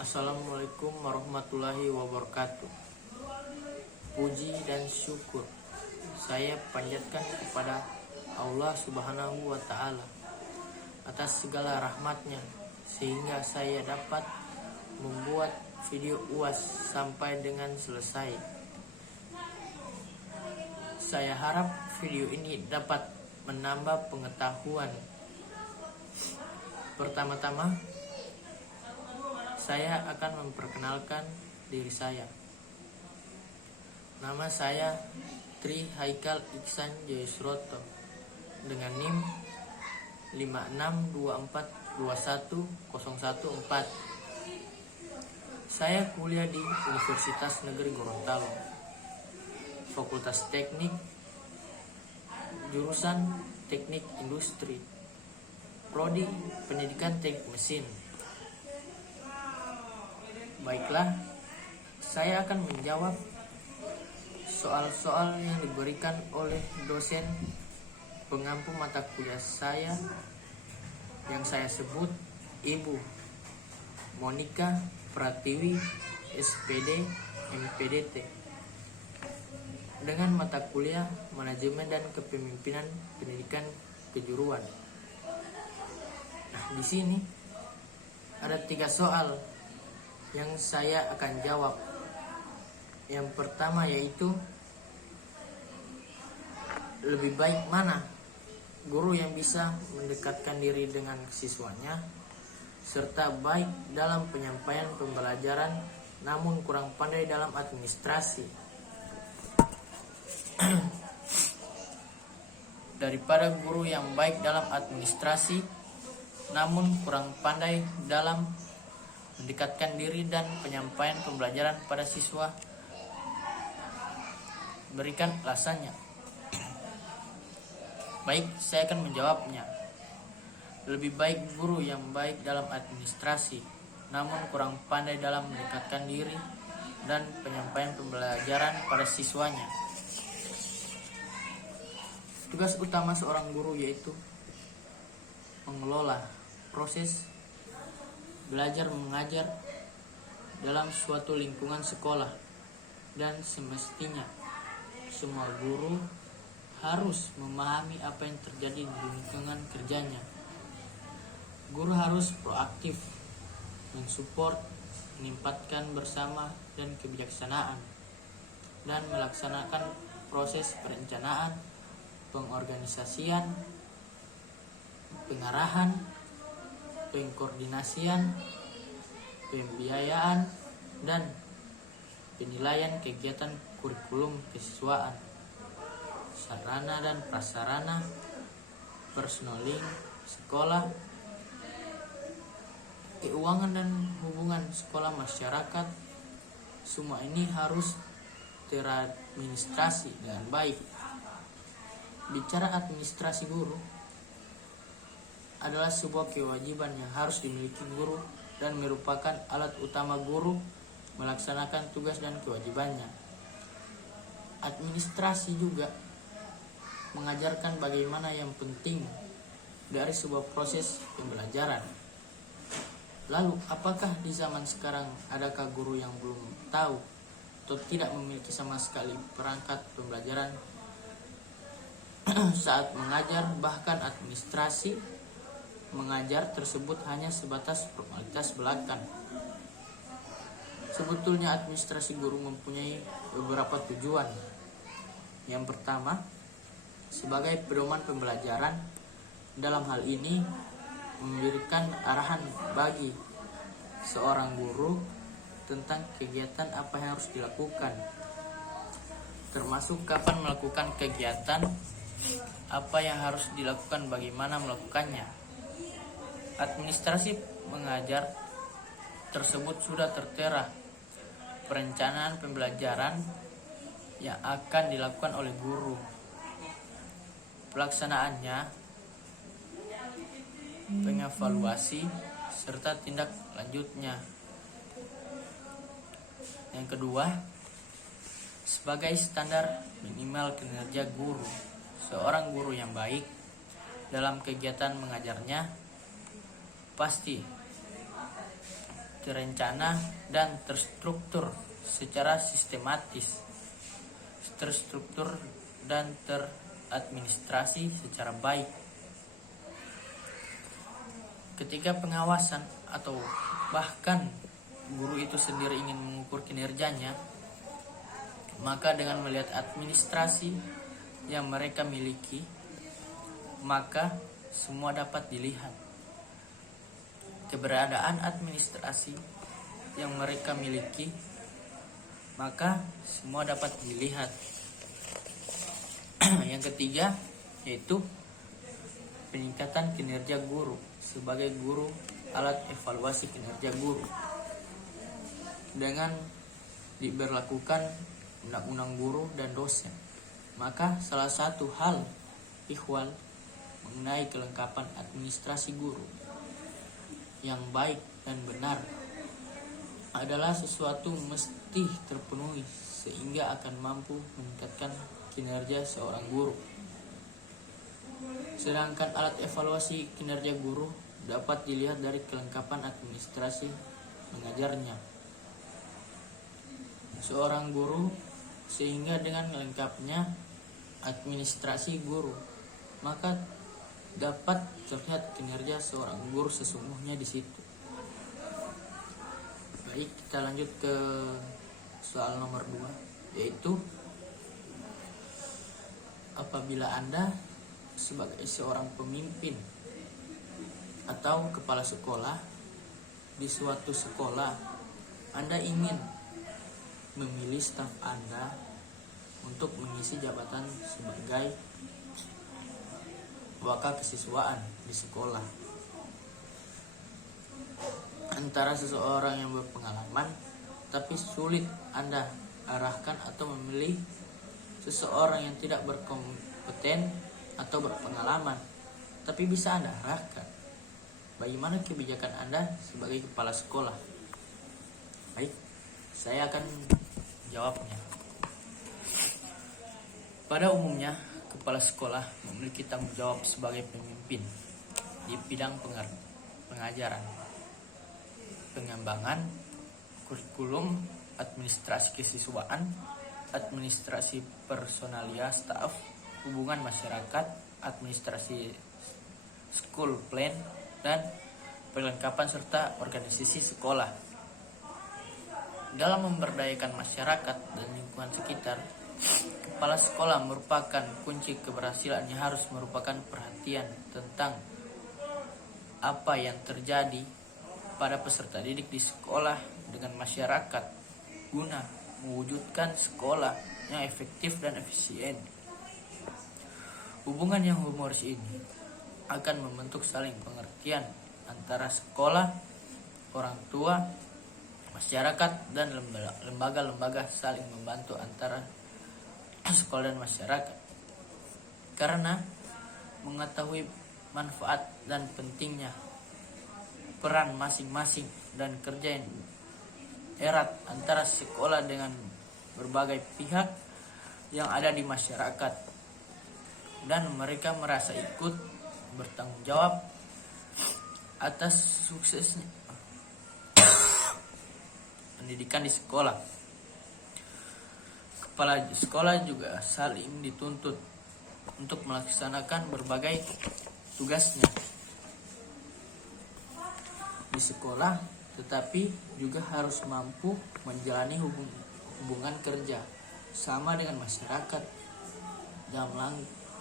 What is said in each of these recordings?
Assalamualaikum warahmatullahi wabarakatuh. Puji dan syukur saya panjatkan kepada Allah Subhanahu wa Ta'ala atas segala rahmatnya, sehingga saya dapat membuat video UAS sampai dengan selesai. Saya harap video ini dapat menambah pengetahuan. Pertama-tama, saya akan memperkenalkan diri saya. Nama saya Tri Haikal Iksan Jayusroto dengan NIM 562421014. Saya kuliah di Universitas Negeri Gorontalo, Fakultas Teknik, jurusan Teknik Industri, Prodi Pendidikan Teknik Mesin. Baiklah, saya akan menjawab soal-soal yang diberikan oleh dosen pengampu mata kuliah saya yang saya sebut Ibu Monika Pratiwi, SPD, MPDT, dengan mata kuliah Manajemen dan Kepemimpinan Pendidikan Kejuruan. Nah, di sini ada 3 soal yang saya akan jawab. Yang pertama yaitu, lebih baik mana guru yang bisa mendekatkan diri dengan siswanya serta baik dalam penyampaian pembelajaran namun kurang pandai dalam administrasi, daripada guru yang baik dalam administrasi namun kurang pandai dalam mendekatkan diri dan penyampaian pembelajaran pada siswa? Berikan alasannya. Baik, saya akan menjawabnya. Lebih baik guru yang baik dalam administrasi namun kurang pandai dalam mendekatkan diri dan penyampaian pembelajaran pada siswanya. Tugas utama seorang guru yaitu mengelola proses belajar mengajar dalam suatu lingkungan sekolah, dan semestinya semua guru harus memahami apa yang terjadi di lingkungan kerjanya. Guru harus proaktif, mensupport, menempatkan bersama dan kebijaksanaan, dan melaksanakan proses perencanaan, pengorganisasian, pengarahan, pengkoordinasian, pembiayaan, dan penilaian kegiatan kurikulum kesiswaan, sarana dan prasarana, personeling sekolah, keuangan dan hubungan sekolah masyarakat. Semua ini harus teradministrasi dengan baik. Bicara administrasi guru adalah sebuah kewajiban yang harus dimiliki guru dan merupakan alat utama guru melaksanakan tugas dan kewajibannya. Administrasi juga mengajarkan bagaimana yang penting dari sebuah proses pembelajaran. Lalu, apakah di zaman sekarang adakah guru yang belum tahu atau tidak memiliki sama sekali perangkat pembelajaran saat mengajar? Bahkan administrasi mengajar tersebut hanya sebatas formalitas belaka. Sebetulnya administrasi guru mempunyai beberapa tujuan. Yang pertama, sebagai pedoman pembelajaran. Dalam hal ini, memberikan arahan bagi seorang guru tentang kegiatan apa yang harus dilakukan, termasuk kapan melakukan kegiatan, apa yang harus dilakukan, bagaimana melakukannya. Administrasi mengajar tersebut sudah tertera perencanaan pembelajaran yang akan dilakukan oleh guru. Pelaksanaannya, pengevaluasi, serta tindak lanjutnya. Yang kedua, sebagai standar minimal kinerja guru. Seorang guru yang baik dalam kegiatan mengajarnya pasti terencana dan terstruktur secara sistematis, terstruktur dan teradministrasi secara baik. Ketika pengawasan atau bahkan guru itu sendiri ingin mengukur kinerjanya, maka dengan melihat administrasi yang mereka miliki, maka semua dapat dilihat. Keberadaan administrasi yang mereka miliki, maka semua dapat dilihat. Yang ketiga yaitu peningkatan kinerja guru. Sebagai guru, alat evaluasi kinerja guru dengan diberlakukan undang-undang guru dan dosen, maka salah satu hal ihwal mengenai kelengkapan administrasi guru yang baik dan benar adalah sesuatu mesti terpenuhi sehingga akan mampu meningkatkan kinerja seorang guru. Sedangkan alat evaluasi kinerja guru dapat dilihat dari kelengkapan administrasi mengajarnya seorang guru, sehingga dengan lengkapnya administrasi guru, maka dapat terlihat kinerja seorang guru sesungguhnya di situ. Baik, kita lanjut ke soal nomor 2, yaitu apabila Anda sebagai seorang pemimpin atau kepala sekolah di suatu sekolah, Anda ingin memilih staf Anda untuk mengisi jabatan sebagai wakil kesiswaan di sekolah. Antara seseorang yang berpengalaman tapi sulit Anda arahkan atau memilih seseorang yang tidak berkompeten atau berpengalaman tapi bisa Anda arahkan. Bagaimana kebijakan Anda sebagai kepala sekolah? Baik, saya akan jawabnya. Pada umumnya, kepala sekolah memiliki tanggung jawab sebagai pemimpin di bidang pengajaran, pengembangan kurikulum, administrasi kesiswaan, administrasi personalia staf, hubungan masyarakat, administrasi school plan, dan perlengkapan serta organisasi sekolah. Dalam memberdayakan masyarakat dan lingkungan sekitar, kepala sekolah merupakan kunci keberhasilannya. Harus merupakan perhatian tentang apa yang terjadi pada peserta didik di sekolah dengan masyarakat guna mewujudkan sekolah yang efektif dan efisien. Hubungan yang humoris ini akan membentuk saling pengertian antara sekolah, orang tua, masyarakat, dan lembaga-lembaga saling membantu antara sekolah dan masyarakat. Karena mengetahui manfaat dan pentingnya peran masing-masing dan kerja yang erat antara sekolah dengan berbagai pihak yang ada di masyarakat, dan mereka merasa ikut bertanggung jawab atas suksesnya pendidikan di sekolah. Kepala sekolah juga saling dituntut untuk melaksanakan berbagai tugasnya di sekolah, tetapi juga harus mampu menjalani hubungan kerja sama dengan masyarakat dalam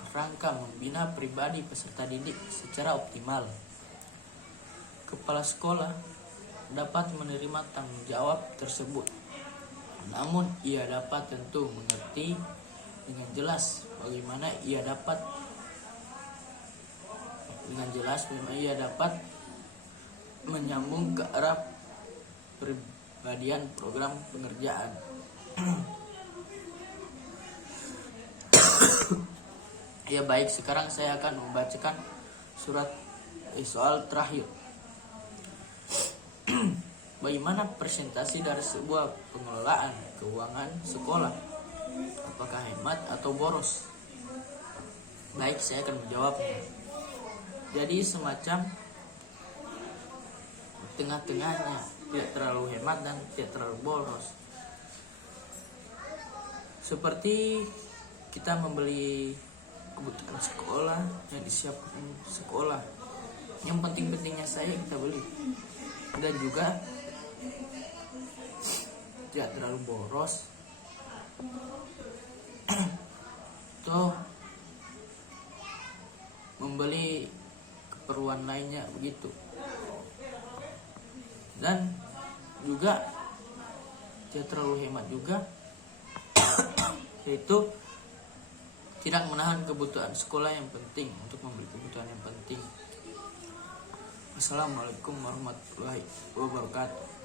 rangka membina pribadi peserta didik secara optimal. Kepala sekolah dapat menerima tanggung jawab tersebut, namun ia dapat tentu mengerti dengan jelas bagaimana ia dapat menyambung ke arah pribadian program pengerjaan. Ya baik, sekarang saya akan membacakan soal terakhir. Bagaimana presentasi dari sebuah pengelolaan keuangan sekolah? Apakah hemat atau boros? Baik, saya akan menjawabnya. Jadi semacam tengah-tengahnya, tidak terlalu hemat dan tidak terlalu boros. Seperti kita membeli kebutuhan sekolah yang disiapkan sekolah, yang penting-pentingnya saya kita beli, dan juga tidak terlalu boros. Tuh membeli keperluan lainnya begitu, dan juga tidak terlalu hemat juga, yaitu tidak menahan kebutuhan sekolah yang penting untuk membeli kebutuhan yang penting. Assalamualaikum warahmatullahi wabarakatuh.